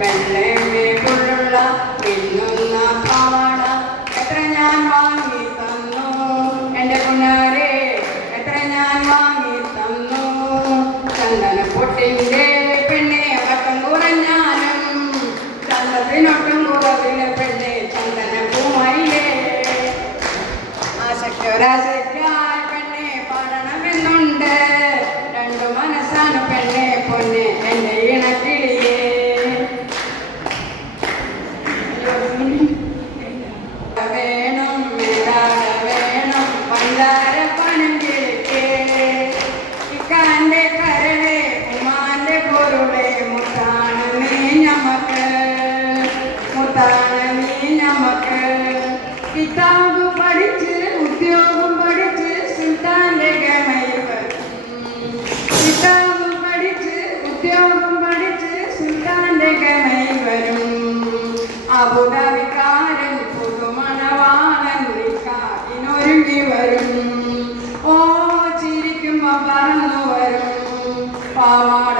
വെള്ളമേക്കുള്ള പാട എത്ര ഞാൻ എത്ര ഞാൻ ചന്ദന ചന്ദന പെണ്ണെ പാടണമെന്നുണ്ട്. കിതാബ് പഠിച്ച് ഉദ്യോഗം പഠിച്ച് സുൽത്താന്റെ വരും കിതാബ് പഠിച്ച് ഉദ്യോഗം പഠിച്ച് സുൽത്താന്റെ ഗമയിൽ വരും. അബുദാബിക്കാരൻ പുതുമണവാളൻ നിക്കാതിനൊരുങ്ങി വരും. ഓ ചിരിക്കുമ്പോ പറന്നു വരും. പാവാട